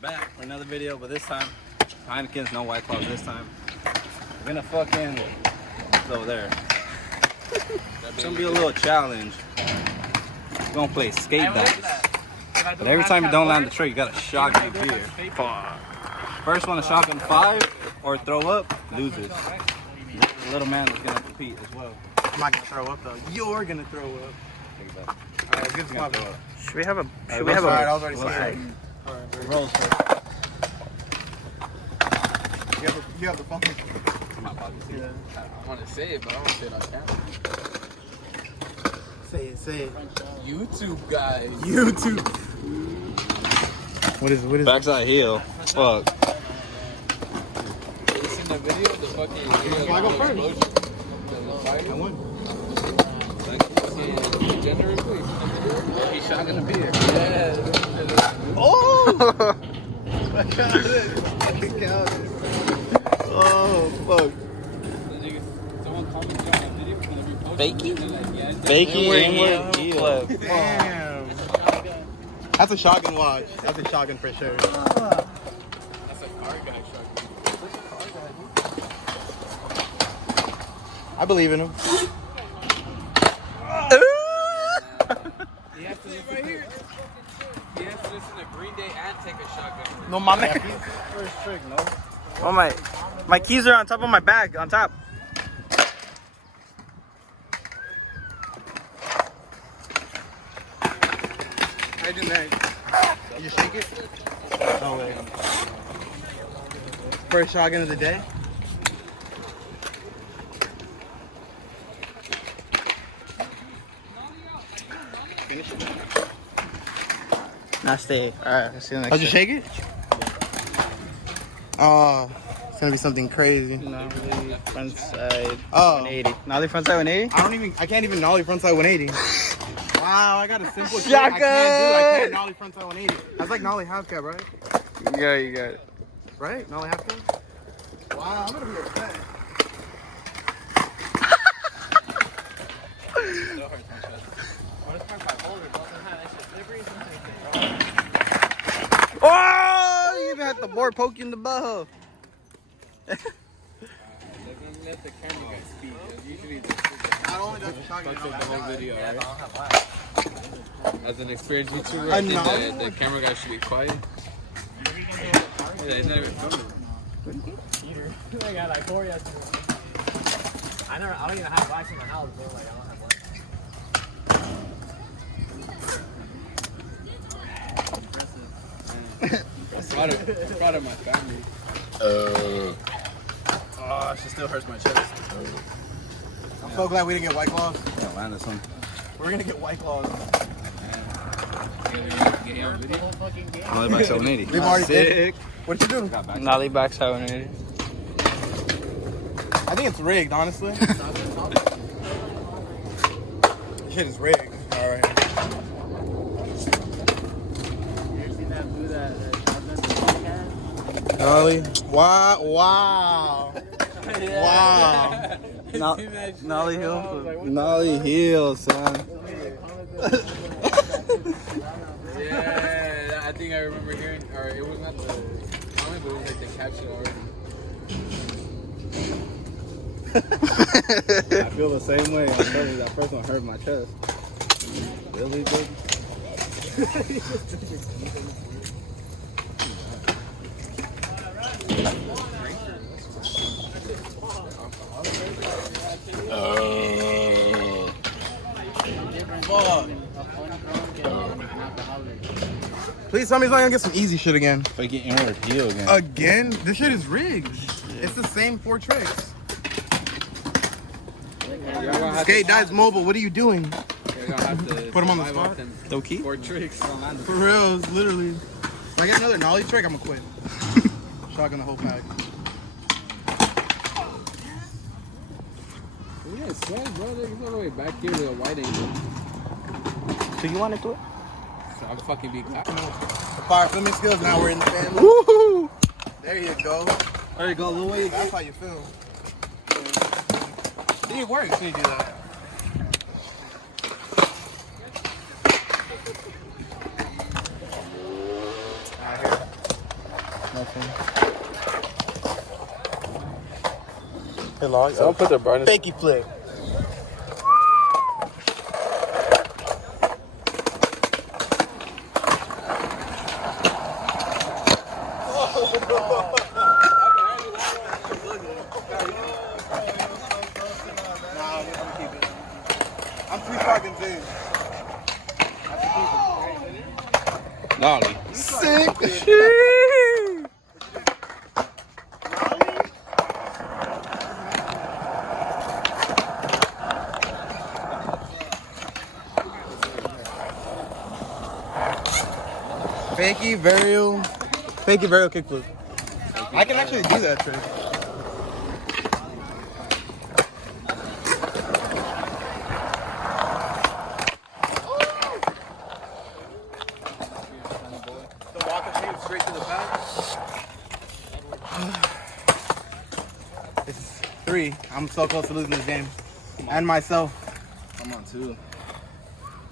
back for another video, but this time, Heineken's, no White Claws this time. We're gonna fucking, it's over there. It's gonna be a little challenge. We're gonna play skate balls. But every time you don't land the trick, you gotta shotgun beer. First one to shotgun 5 or throw up, loses. The little man is gonna compete as well. I'm not gonna throw up though. You're gonna throw up. Alright, good spot. Should we have a? I was already scared. Alright, rolls first. You have the phone. I'm not about to see it. I want to say it, but I don't say it on camera. Say it. YouTube guys. YouTube. What is Backside heel. Fuck. You seen the video? The fucking video. I go first. I won. He's shotgun a beer. Yeah. Oh! I counted it. Fucking counted. Oh, fuck. Someone commented on that video when we posted. Fakey? Fakey inward heel. Damn. That's a shotgun watch. That's a shotgun for sure. That's a car guy shotgun. I believe in him. He has to listen right here. He has to listen to Green Day and take a shotgun. No, my man. First trick, no? Oh my keys are on top of my bag. On top. I do that. You just shake it? No way. First shotgun of the day. Finish it. Now stay. Alright, let's see the next. How'd you shake it? Oh, it's gonna be something crazy. Nollie frontside Oh. 180. Nollie frontside 180? I can't even nollie frontside 180. Wow, I got a simple trick. Shotgun! I can't nollie frontside 180. That's like nollie half cab, right? Yeah, you got it. Right? Nollie half cab? Wow, I'm gonna be upset. Oh, you even had the board poke you in the butthole. Let the camera guy speak. Usually Not only does the shotgun the whole video, yeah, right? As an experienced YouTuber, I I think know. the camera guy should be quiet. Yeah, he's not even filming. I got like 4 yesterday. I don't even have wax in my house, bro. Like I don't have wax. I'm proud of my family. Oh, she still hurts my chest. I'm so glad we didn't get White Claws. Yeah, landed some. We're gonna get White Claws. Nollie back 780. We've already did it. Sick. What'd you do? Got back. Nollie backside 180. I think it's rigged, honestly. Shit is rigged. Alright. Nollie. Wow. Wow. Wow. Nollie heel. Nollie heel, son. Yeah, I think I remember hearing, or it was not the comment, but it was like the caption already. I feel the same way. I'm telling you, that first one hurt my chest. Really big. Please tell me he's not gonna get some easy shit again. Fakey inward heel again. Again? This shit is rigged. It's the same 4 tricks. Skate Dives Mobile, what are you doing? Put him on the spot? Low key? 4 tricks. For real, it's literally. If I get another nollie trick, I'm gonna quit. Shotgun the whole pack. Yeah, swag, bro. He's all the way back here to a wide angle. So you want to do it? So I'm fucking be glad. The fire swimming skills, now we're in the family. Woohoo! There you go. There you go, Louis. That's how you feel. It works when you do that. Nothing. Hey, log. Someone put their brightness. Fakey flip. I'm 3 seconds in. Nolly. Sick. Fakey varial kickflip. I can actually do that trick. The walk of shame straight to the back. It's 3. I'm so close to losing this game. And myself. I'm on 2.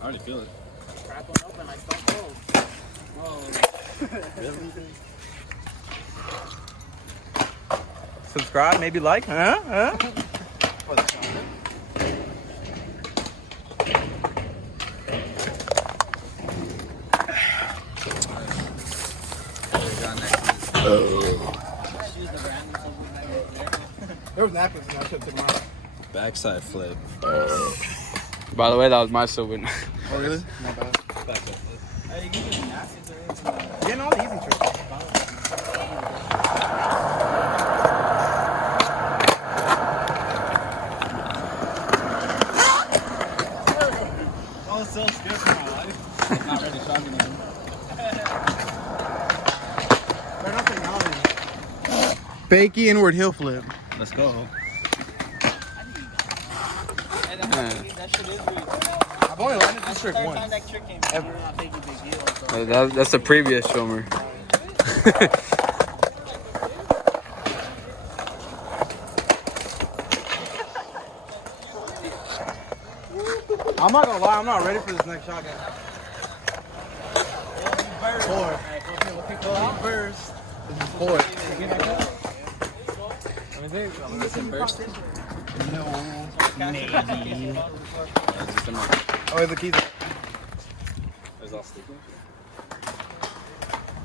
I already feel it. Crack one open like Stone Cold. Subscribe, maybe like, huh? There was napkins and I should have took mine. Backside flip. By the way, that was my silver. Oh really? Not bad. Backside flip. Hey, you can use napkins or anything. You're getting all the easy tricks. I was so scared for my life. I'm not ready shotgun anymore. Fakey inward heel flip. Let's go. That shit is weird. I've only landed this trick Third time once. that trick came out, we're not taking big deal. So. That's the previous filmer. I'm not gonna lie, I'm not ready for this next shotgun. 4. Burst. This is 4. Oh, here's the keys. There's all sticky.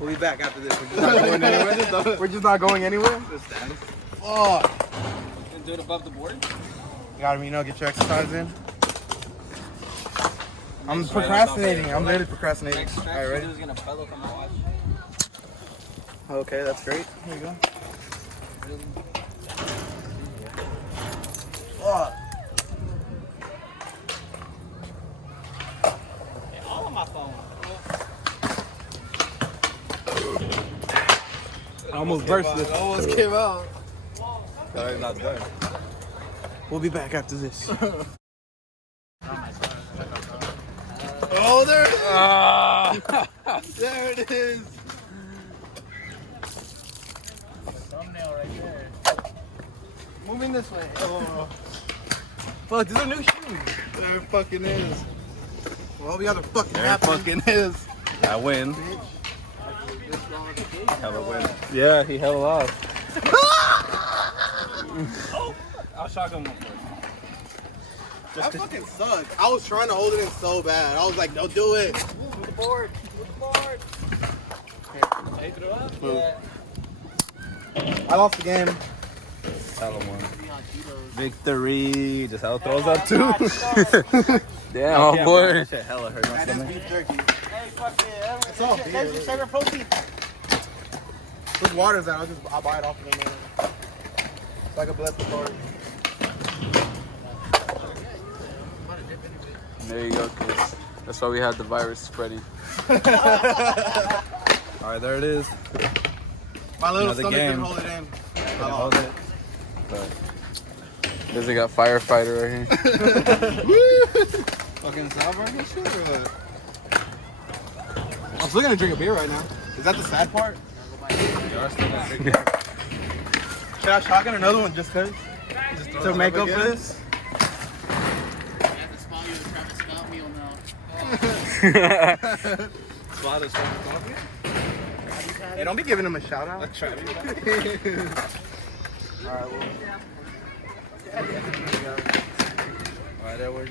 We'll be back after this. We're just not going anywhere. We're just not going anywhere. Oh. Can do it above the board? You gotta, get your exercise in. I'm procrastinating. I'm literally procrastinating. Next All track right, she ready? do is gonna pedal from my watch. Okay, that's great. Here you go. Oh. Hey, all on my phone. I almost burst this. Almost came out. Sorry, not done. We'll be back after this. Oh, there it is. There it is. Thumbnail right there. Moving this way. Oh. Fuck, these are new shoes. There it fucking is. Well, the other fucking There it happening. fucking is. I win. Hell a win. Yeah, he held off. I'll shotgun one first. That fucking sucks. I was trying to hold it in so bad. I was like, don't do it. Move the board. Move the board. Hey, throw up? Yeah. I lost the game. Hell of one. Victory. Just how it throws up too. Damn, oh boy. That shit hella hurt my That is stomach. beef jerky. Hey, fuck yeah. It's all beer. There's your sugar protein. This water's out. I'll buy it off of them later. It's like a blessed party. There you go, kids. That's why we had the virus spreading. Alright, there it is. My little Another stomach game. can hold it in. Can I hold it? There's a got firefighter right here. Fucking Salzburger shit or what? I'm still gonna drink a beer right now. Is that the sad part? Should I shotgun another one just cause? To make up for this? Hey, don't be giving him a shout out. Let's try it. Alright, Alright, Edward.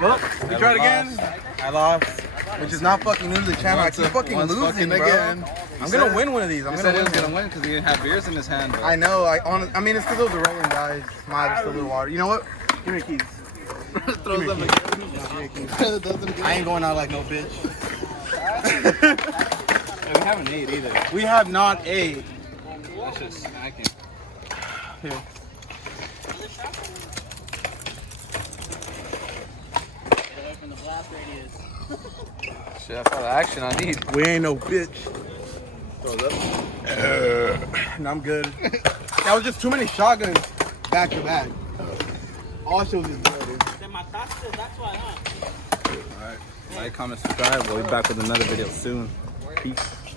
Well, we tried again. I lost. Which is not fucking new to the channel. I keep fucking losing, bro. again. I'm gonna win one of these. I'm He gonna said he was win. gonna win because he didn't have beers in his hand. But I know. I mean, it's because it was a rain, guys. Might just a little water. You know what? Give me the keys. throws them again. I ain't going out like no bitch. We haven't ate either. We have not ate. That's just snacking. Here. Shit, that's all the action I need. We ain't no bitch. Throw it up. And I'm good. That was just too many shotguns back to back. All shit was just good, dude. Alright. Like, comment, subscribe. We'll be back with another video soon. Peace.